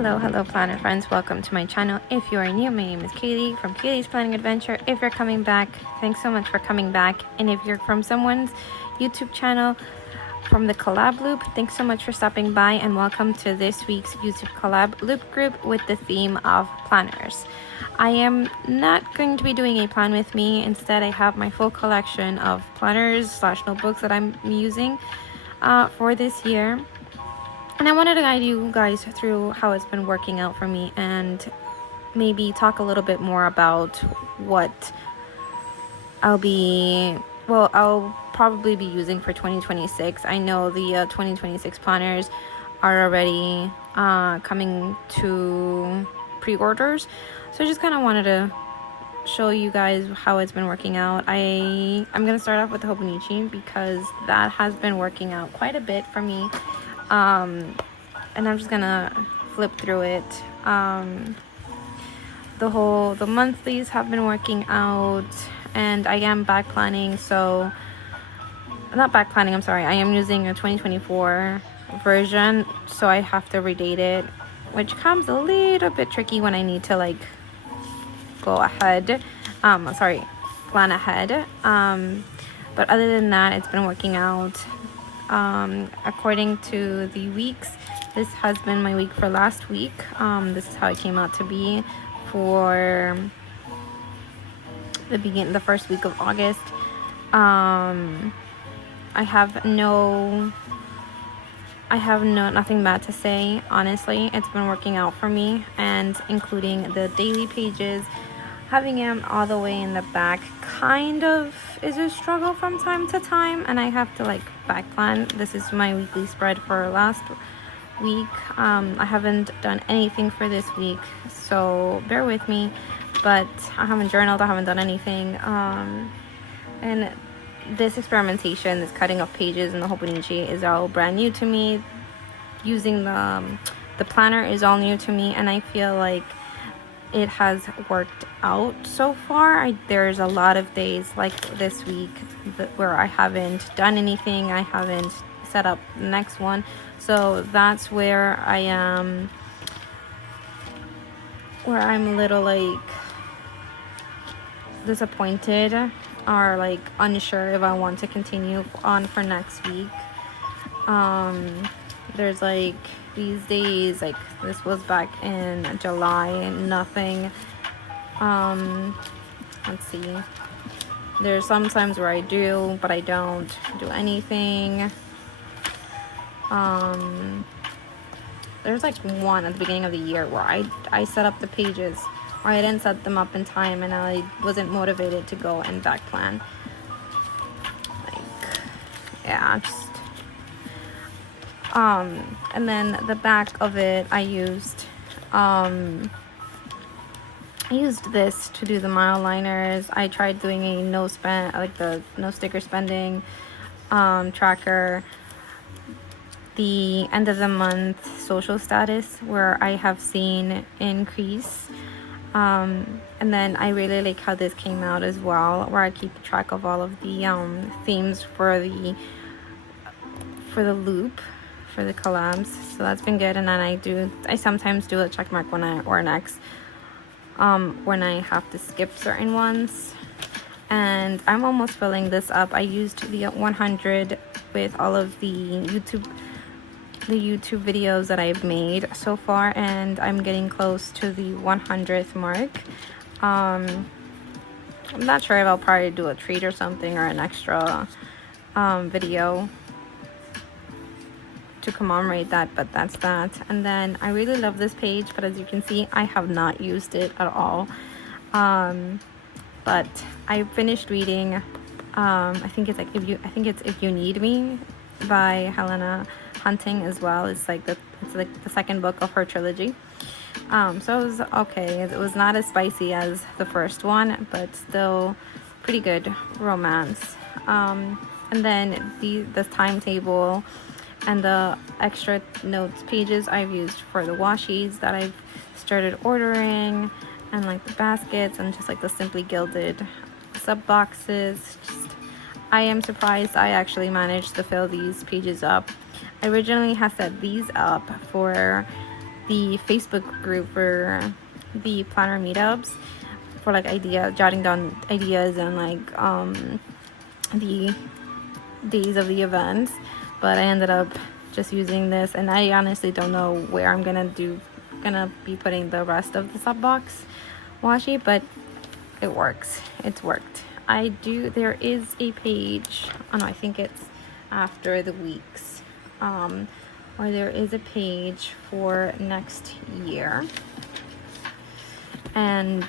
Hello planner friends, welcome to my channel. If you are new, my name is Kaylee from Kaylee's Planning Adventure. If you're coming back, thanks so much for coming back. And if you're from someone's YouTube channel from the collab loop, thanks so much for stopping by, and welcome to this week's YouTube collab loop group with the theme of planners. I am not going to be doing a plan with me. Instead, I have my full collection of planners / notebooks that I'm using for this year. And I wanted to guide you guys through how it's been working out for me, and maybe talk a little bit more about what I'll probably be using for 2026. I know the 2026 planners are already coming to pre-orders, so I just kind of wanted to show you guys how it's been working out. I'm gonna start off with the Hobonichi because that has been working out quite a bit for me. And I'm just gonna flip through it. The monthlies have been working out, and I am back planning, so not back planning, I'm sorry, I am using a 2024 version, so I have to redate it, which comes a little bit tricky when I need to like go ahead, plan ahead, but other than that, it's been working out. According to the weeks, this has been my week for last week. This is how it came out to be for the first week of August. I have nothing bad to say, honestly. It's been working out for me, and including the daily pages, having them all the way in the back kind of is a struggle from time to time, and I have to like back plan. This is my weekly spread for last week. I haven't done anything for this week, so bear with me, but I haven't journaled, I haven't done anything, and this experimentation, this cutting of pages in the Hobonichi is all brand new to me. Using the planner is all new to me, and I feel like it has worked out so far. There's a lot of days like this week where I haven't done anything, I haven't set up the next one, so that's where I am, where I'm a little like disappointed or like unsure if I want to continue on for next week. There's like these days, like this was back in July, nothing. Let's see, there's sometimes where I do, but I don't do anything. There's like one at the beginning of the year where I set up the pages, or I didn't set them up in time, and I wasn't motivated to go and back plan. Like, yeah, just and then the back of it, I used this to do the mile liners. I tried doing a no sticker spending tracker, the end of the month social status, where I have seen increase, and then I really like how this came out as well, where I keep track of all of the themes for the loop, for the collabs. So that's been good. And then I sometimes do a check mark or an X when I have to skip certain ones. And I'm almost filling this up. I used the 100 with all of the YouTube videos that I've made so far, and I'm getting close to the 100th mark. I'm not sure if I'll probably do a treat or something, or an extra video to commemorate that, but that's that. And then I really love this page, but as you can see, I have not used it at all. But I finished reading I think it's If You Need Me by Helena Hunting as well. It's like the second book of her trilogy. So it was okay. It was not as spicy as the first one, but still pretty good romance. And then the timetable and the extra notes pages I've used for the washies that I've started ordering, and like the baskets, and just like the Simply Gilded sub boxes. I am surprised I actually managed to fill these pages up. I originally had set these up for the Facebook group for the planner meetups for like jotting down ideas and like the days of the events. But I ended up just using this, and I honestly don't know where I'm gonna be putting the rest of the sub box washi, but it works. It's worked. There is a page, oh no, I think it's after the weeks, or there is a page for next year, and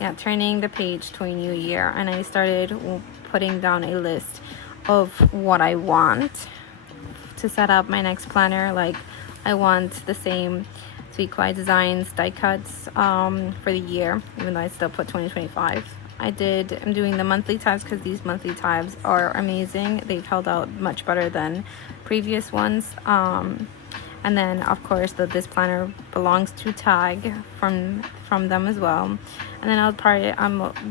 yeah, turning the page to a new year, and I started putting down a list of what I want to set up my next planner. Like, I want the same Sweet Quiet Designs die cuts for the year, even though I still put 2025. I'm doing the monthly tabs because these monthly tabs are amazing. They've held out much better than previous ones. And then of course this planner belongs to Tag from them as well. And then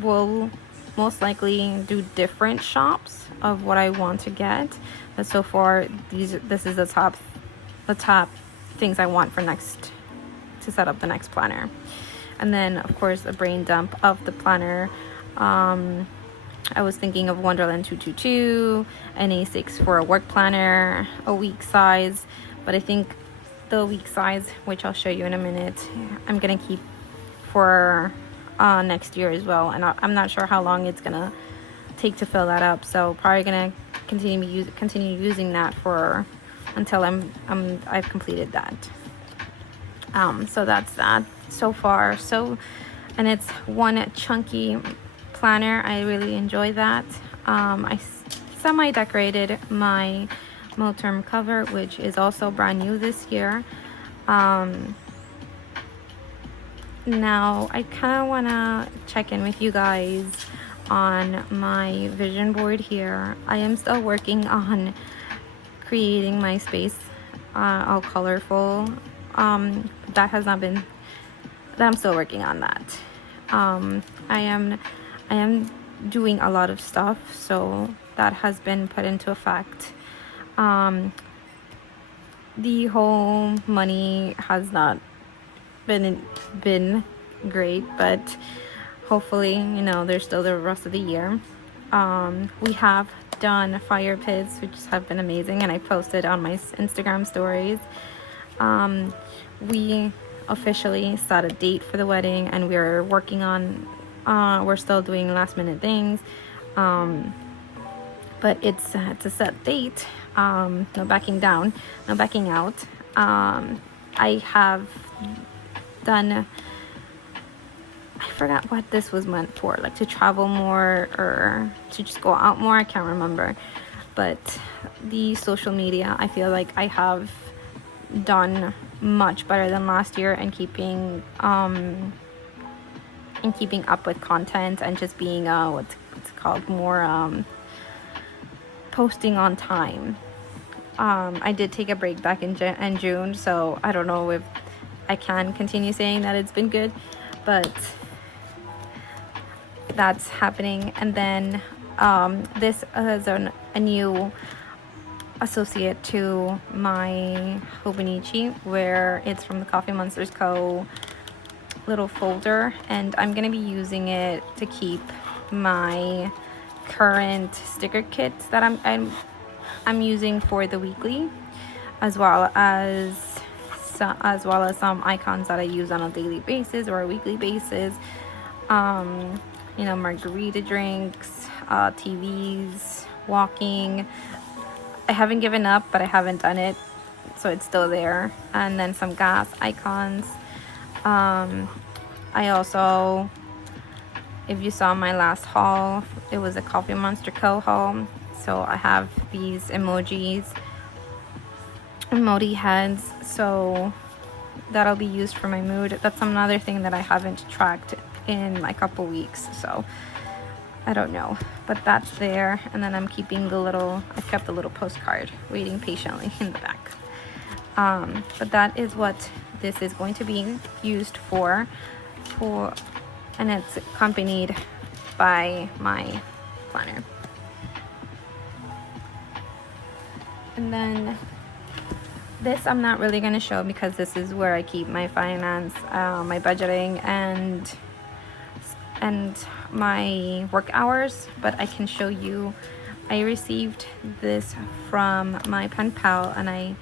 will most likely do different shops of what I want to get. But so far this is the top things I want for to set up the next planner. And then of course a brain dump of the planner. I was thinking of Wonderland 222, an A6 for a work planner, a week size, but I think the week size, which I'll show you in a minute, I'm gonna keep for next year as well, and I'm not sure how long it's gonna take to fill that up, so probably gonna continue using that for until I've completed that. So that's that so far. And it's one chunky planner. I really enjoy that. I semi-decorated my Moterm cover, which is also brand new this year. Now I kind of want to check in with you guys on my vision board here. I am still working on creating my space all colorful. That I'm still working on that. I am doing a lot of stuff, so that has been put into effect. The whole money has not been great, but hopefully, there's still the rest of the year. We have done fire pits, which have been amazing, and I posted on my Instagram stories. We officially set a date for the wedding, and we're working on we're still doing last minute things, but it's a set date. No backing down, no backing out. I have done, I forgot what this was meant for, like to travel more or to just go out more, I can't remember, but the social media, I feel like I have done much better than last year, and keeping up with content, and just being what's called more posting on time. I did take a break back in June, so I don't know if I can continue saying that it's been good, but that's happening. And then this is a new associate to my Hobonichi, where it's from the Coffee Monsters Co. little folder, and I'm gonna be using it to keep my current sticker kits that I'm using for the weekly, as well as some icons that I use on a daily basis or a weekly basis. Margarita drinks, TVs, walking. I haven't given up, but I haven't done it, so it's still there. And then some gas icons. I also, if you saw my last haul, it was a Coffee Monster Co. haul. So I have these emoji heads, so that'll be used for my mood. That's another thing that I haven't tracked in a couple weeks, so I don't know, but that's there. And then I kept the little postcard waiting patiently in the back. But that is what this is going to be used for, and it's accompanied by my planner. And then This I'm not really going to show because this is where I keep my finance, my budgeting, and my work hours. But I can show you, I received this from my pen pal, and I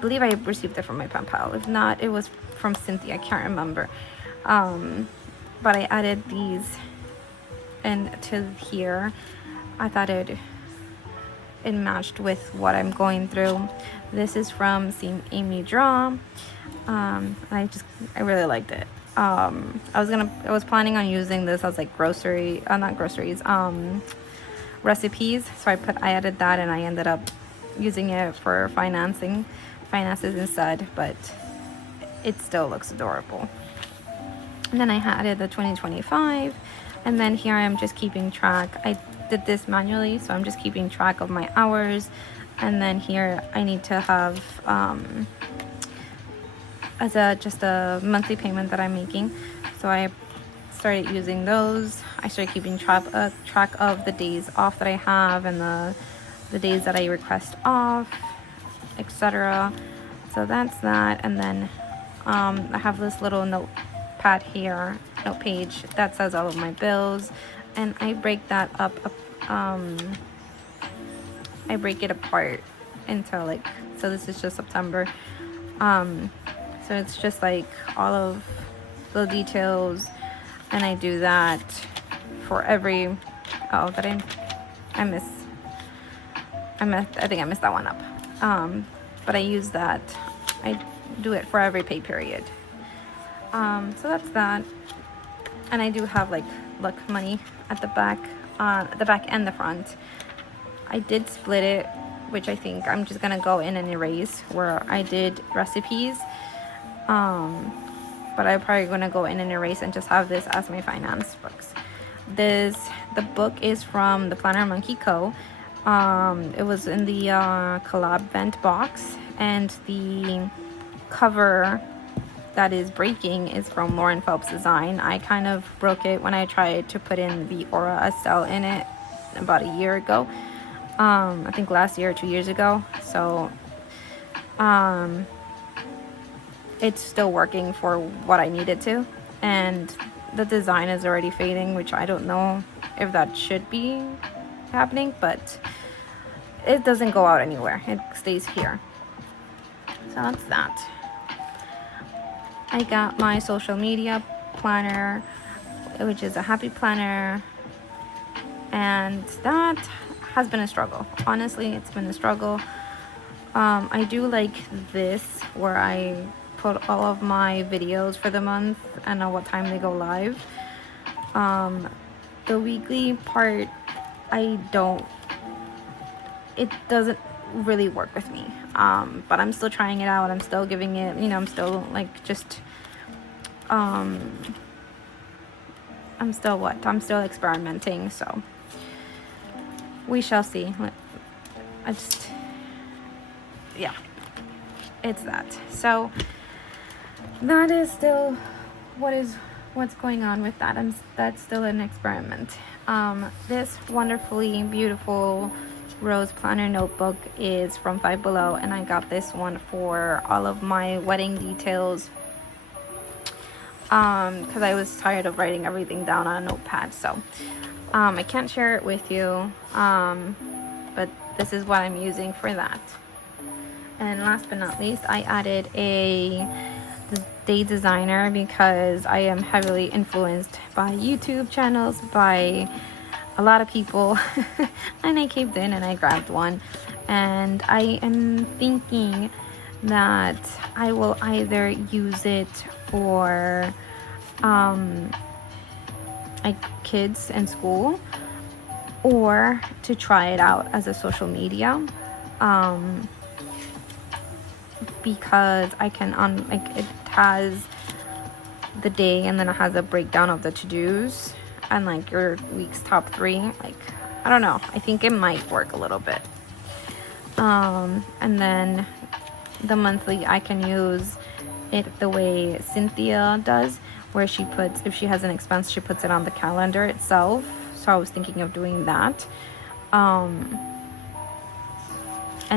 believe I received it from my pen pal. If not, it was from Cynthia. I can't remember. But I added these into here. I thought it matched with what I'm going through. This is from Seeing Amy Draw. I really liked it. I was planning on using this as like not groceries, recipes. So I added that, and I ended up using it for finances instead, but it still looks adorable. And then I added the 2025, and then here I am just keeping track. I did this manually, so I'm just keeping track of my hours. And then here I need to have just a monthly payment that I'm making, so I started using those. I started keeping track of the days off that I have, and the days that I request off, etc. So that's that. And then I have this little notepad here, note page that says all of my bills, and I break that up. I break it apart into so this is just September. So it's just like all of the details, and I do that for every, I think I missed that one up. But I use that. I do it for every pay period. So that's that. And I do have luck money at the back and the front. I did split it, which I think I'm just gonna go in and erase where I did recipes. But I'm probably gonna go in and erase and just have this as my finance books. The book is from the Planner Monkey Co. It was in the collab vent box, and the cover that is breaking is from Lauren Phelps Design. I kind of broke it when I tried to put in the Aura Estelle in it about a year ago. I think last year or 2 years ago. So it's still working for what I needed to, and the design is already fading, which I don't know if that should be happening, but it doesn't go out anywhere. It stays here. So that's that. I got my social media planner, which is a happy planner, and that has been a struggle. Honestly, it's been a struggle. I do like this, where I put all of my videos for the month and know what time they go live. The weekly part, it doesn't really work with me. But I'm still trying it out. I'm still giving it, I'm still I'm still experimenting, so we shall see. It's that. So that is still what's going on with that. That's still an experiment. This wonderfully beautiful rose planner notebook is from Five Below, and I got this one for all of my wedding details, because I was tired of writing everything down on a notepad. So I can't share it with you, but this is what I'm using for that. And last but not least, I added a day designer because I am heavily influenced by YouTube channels, by a lot of people, and I caved in and I grabbed one, and I am thinking that I will either use it for kids in school, or to try it out as a social media, because I can it has the day, and then it has a breakdown of the to-dos and your week's top 3. I don't know, I think it might work a little bit. And then the monthly, I can use it the way Cynthia does, where she puts, if she has an expense, she puts it on the calendar itself. So I was thinking of doing that, and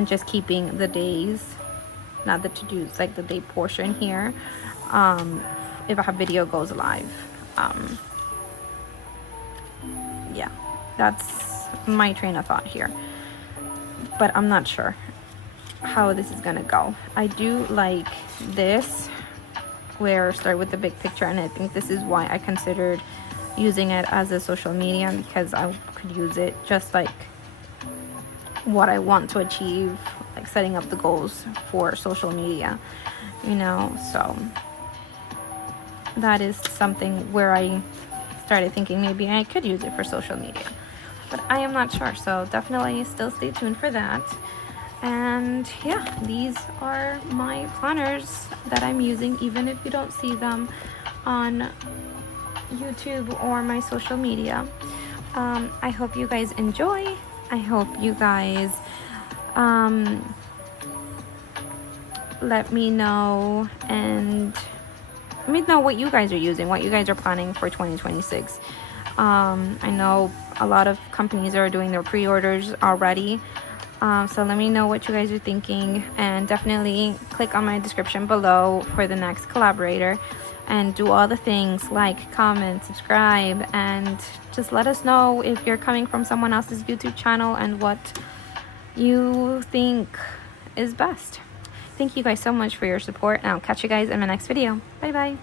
just keeping the days not the to-dos, like the day portion here, if a video goes live. Yeah, that's my train of thought here, but I'm not sure how this is gonna go. I do like this, where start with the big picture, and I think this is why I considered using it as a social media, because I could use it just like what I want to achieve, like setting up the goals for social media, you know. So that is something where I started thinking maybe I could use it for social media, but I am not sure, so definitely still stay tuned for that. And yeah, these are my planners that I'm using, even if you don't see them on YouTube or my social media. I hope you guys enjoy. I hope you guys let me know, and let me know what you guys are using, what you guys are planning for 2026. I know a lot of companies are doing their pre-orders already. So let me know what you guys are thinking, and definitely click on my description below for the next collaborator, and do all the things like comment, subscribe, and just let us know if you're coming from someone else's YouTube channel and what you think is best. Thank you guys so much for your support, and I'll catch you guys in my next video. Bye bye.